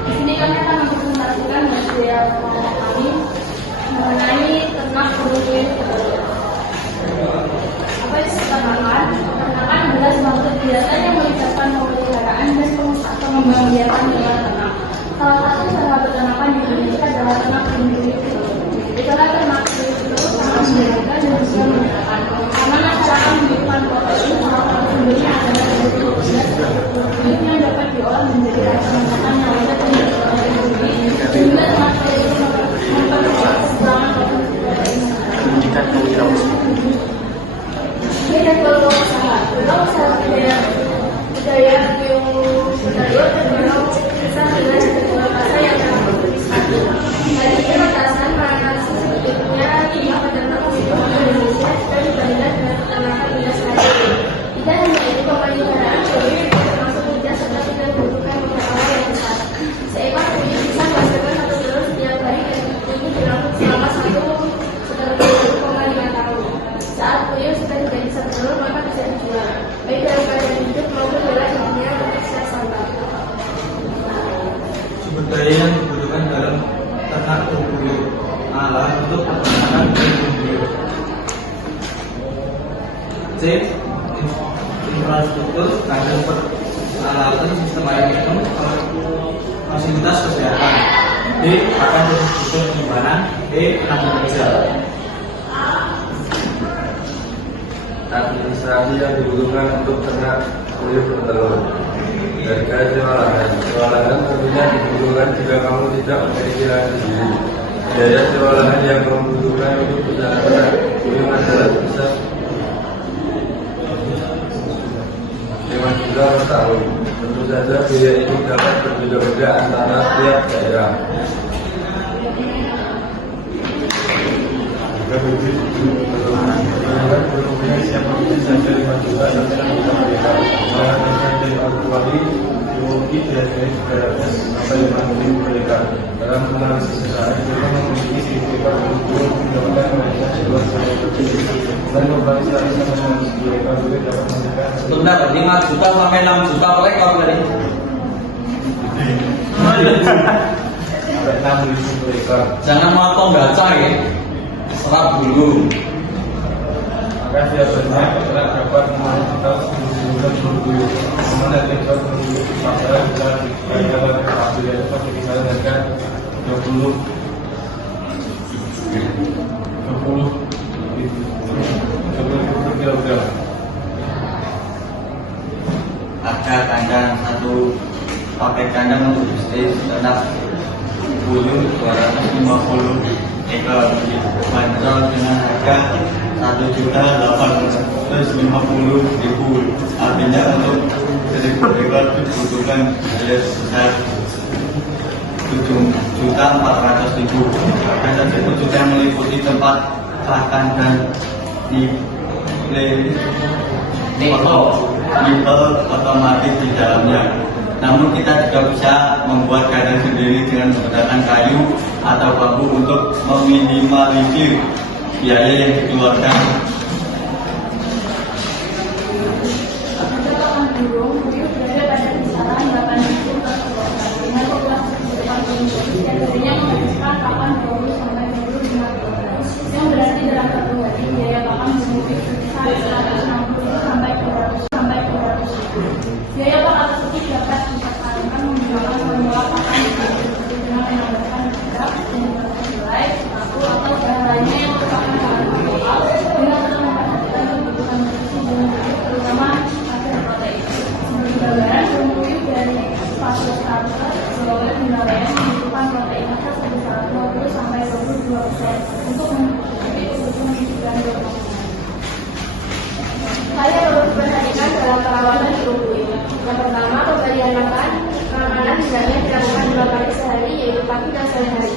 Di sini kami akan mempresentasikan hasil penelitian kami mengenai ternak burung. Apa itu peternakan? Peternakan adalah suatu kegiatan yang melibatkan pemeliharaan dan pengembangan biakan hewan ternak. Salah satu cara peternakan di Indonesia adalah ternak burung. Itulah ternak burung itu sangat menjaga dan bisa menyenangkan. Karena masyarakat membutuhkan protein, salah satu sumbernya adalah protein yang dapat diolah menjadi racun makan yang ada di sehingga ternak burung memperkuat keseimbangan protein. Ini kalau usaha budaya yang budaya terkenal bisa dengan bahasa yang sangat berlisan. Dari pembatasan peranan sebetulnya lima peternak itu Indonesia dan dibandingkan dengan peternakan India saja. Tidak hanya itu, pemeliharaan puyuh termasuk tidak serta tidak membutuhkan modal yang besar. Seekor puyuh bisa menghasilkan satu telur setiap hari dan ini dilakukan selama 1,5 tahun. Saat puyuh sudah tidak bisa bertelur maka bisa dijual, baik dalam keadaan hidup maupun dalam hidupnya untuk siap santap. Sumber daya yang dibutuhkan dalam ternak berbulu alat untuk peternakan berbulu. C. Infrastruktur dan peralatan sistem air minum fasilitas kesehatan. D. Pakan distribusi penyimpanan. E. Tenaga kerja. Administrasi yang dibutuhkan untuk ternak puyuh bertelur. Harga sewa lahan tentunya dibutuhkan jika kamu tidak memiliki lahan sendiri. Biaya sewa lahan yang kamu butuhkan untuk usaha ternak puyuh adalah bisa 5 juta per tahun. Tentu saja biaya ini dapat berbeda-beda antara tiap daerah. Siapa saja 5 juta dan dari Al-Quali dimiliki dari 300 sampai 5.000 mereka. Dalam analisis sejarah kita memiliki signifikan untuk mendapatkan mereka sebuah saya kecil dan berbagi sehari sama mereka boleh dapat memberikan Tunda 5 juta sampai 6 juta per ekor tadi. sampai 6.000 per ekor. Jangan motong gaca ya. Serap dulu. Maka dia benar peternak dapat memonitor kebutuhan berbulu. Namun nanti dapat berbulu di pasaran bisa dibayar oleh pembeli itu masih kisaran harga 20 per kilogram. Harga kandang satu pakai kandang untuk bisnis ternak puyuh 250 ekor dibanderol dengan harga 1.850.000. Artinya untuk 1.000 ekor dibutuhkan biaya sebesar 7.400.000. Harga tersebut juga meliputi tempat pakan dan nipel otomatis di dalamnya. Namun kita juga bisa membuat kandang sendiri dengan menggunakan kayu atau bambu untuk meminimalisir biaya yang dikeluarkan. Untuk pakan burung, puyuh berada pada kisaran 8.000 per kilogram dengan populasi kehidupan puyuh yang biasanya menghabiskan pakan 20 sampai 25 kg, yang berarti dalam satu hari biaya pakan burung berkisar 160 sampai 200 ribu. Biaya pakan tersebut dapat diperkalikan menggunakan formula pakan dengan menambahkan beras dan kedelai, batu atau bahan lainnya yang merupakan bahan pokok dengan dalam perawatan burung puyuh. Yang pertama, pemberian makan. Makanan hendaknya dilakukan 2 kali sehari, yaitu pagi dan sore hari.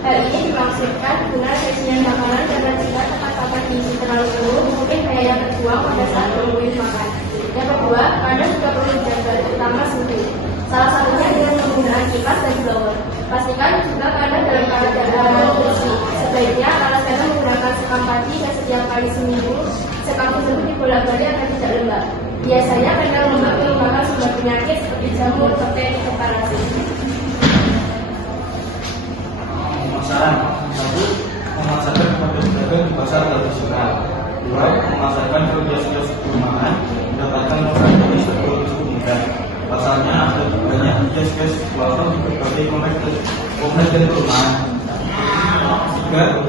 Hal ini dimaksudkan guna ketersediaan makanan karena jika tempat-tempat diisi terlalu penuh, mungkin daya berjuang pada saat burung puyuh makan. Yang kedua, kandang juga perlu dijaga, terutama suhu. Salah satunya dengan penggunaan kipas dan blower. Pastikan juga kandang dalam keadaan bersih. Sebaiknya alas kandang menggunakan sekam padi dan setiap kali seminggu sekam tersebut dibolak-balik agar tidak lembab. Biasanya kandang lembab menyebabkan sumber penyakit seperti jamur, bakteri, dan parasit. Pemasaran. 1. Memasarkan produk dagang di pasar tradisional. 2. Memasarkan ke kios-kios rumahan mendapatkan modal dari sebuah mudah. Pasalnya ada banyak kios-kios warung di berbagai kompleks dan perumahan. 3.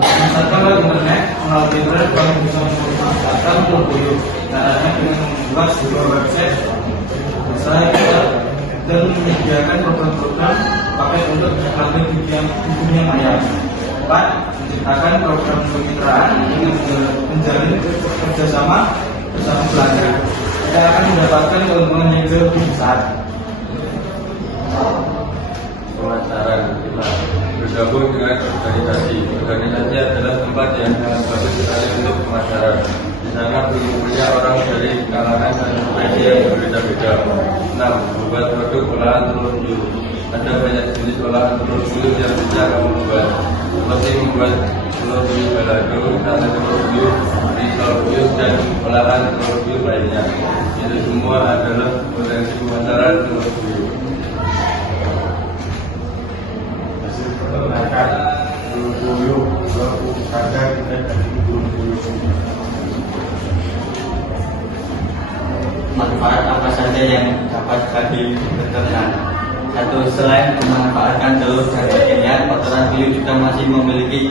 Memasarkan lewat internet melalui internet yang bisa memanfaatkan burung puyuh. Caranya dengan membuat sebuah website dan menyediakan program-program paket untuk melalui dunia maya. 4. Menciptakan program kemitraan dengan menjalin kerjasama bersama pelanggan. Kita akan mendapatkan keuntungan yang lebih besar. Pemasaran. 5. Bergabung dengan organisasi. Organisasi adalah tempat yang sangat bagus sekali untuk pemasaran. Di sana berkumpulnya orang dari kalangan dan profesi yang berbeda-beda. 6. Membuat produk olahan telur puyuh. Ada banyak jenis olahan telur puyuh yang bisa kamu buat, seperti membuat telur puyuh balado, sate telur puyuh, risol puyuh, dan olahan telur puyuh lainnya. Itu semua adalah potensi pemasaran telur puyuh. Hasil peternakan burung puyuh, usaha kita dari burung puyuh. Manfaat apa saja yang dapat bagi peternak? 1. Selain memanfaatkan telur dan dagingnya, peternak puyuh juga masih memiliki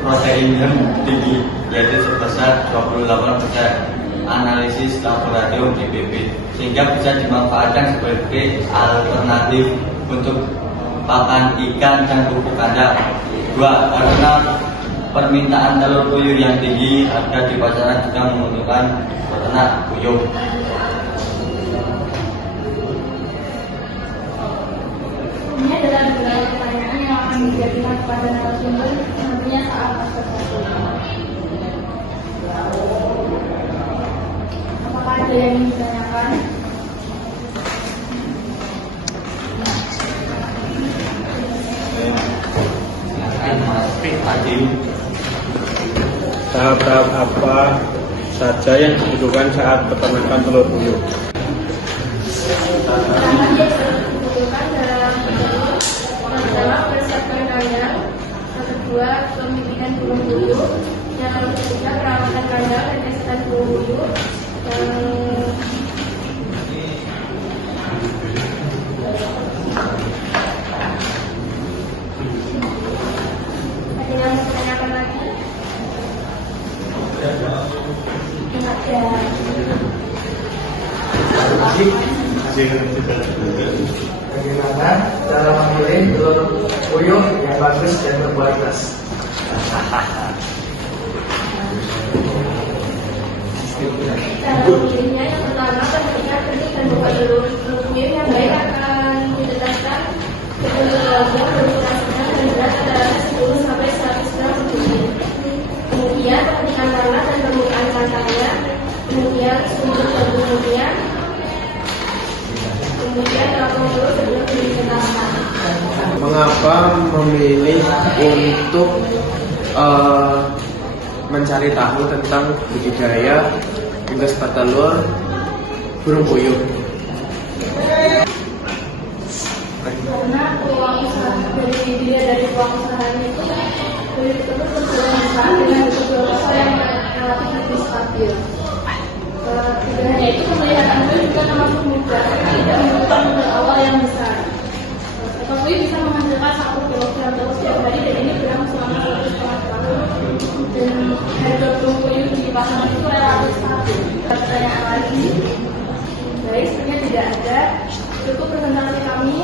protein yang tinggi, yaitu sebesar 28% analisis laboratorium DPP, sehingga bisa dimanfaatkan sebagai alternatif untuk pakan ikan dan pupuk kandang. 2. Karena permintaan telur puyuh yang tinggi, harga di pasaran juga menguntungkan peternak puyuh. Ini adalah beberapa pertanyaan yang akan dijadikan kepada narasumber nantinya saat presentasi. Apakah ada yang ingin ditanyakan? Silakan Mas Adil. Tahap-tahap apa saja yang dibutuhkan saat peternakan telur puyuh? Pertama, dia dibutuhkan dalam pertama persiapan kandang, yang kedua pemilihan burung puyuh, yang ketiga perawatan kandang dan kesehatan burung puyuh, ada yang mau ditanyakan lagi? Bagaimana cara memilih telur puyuh yang bagus dan berkualitas? Cara memilihnya yang pertama pentingnya benih dan buka telur puyuh yang baik akan ditetapkan sepuluh kilogram berukuran sedang dan berat antara 10 sampai 100 gram per butir. Kemudian perhatikan tanah dan permukaan kandangnya, kemudian sumber kemudian lakukan dulu sebelum diketahui. Mengapa memilih untuk mencari tahu tentang budidaya unggas petelur burung puyuh? Karena peluang usaha dari peluang usahanya itu puyuh tersebut berjalan besar dengan kedua pasar yang relatif lebih stabil. Tidak hanya itu, pemeliharaan puyuh juga termasuk mudah, tidak membutuhkan modal awal yang besar. Ekor puyuh bisa menghasilkan 1 kilogram telur setiap hari dan ini berlangsung selama 1,5 tahun. Dan harga burung puyuh di pasaran itu relatif stabil. Pertanyaan lagi? Baik, sebenarnya tidak ada. Cukup presentasi kami.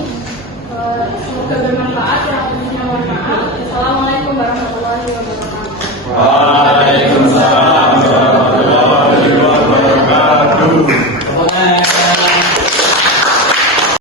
Semoga bermanfaat. Yang punya mohon maaf. Assalamualaikum warahmatullahi wabarakatuh.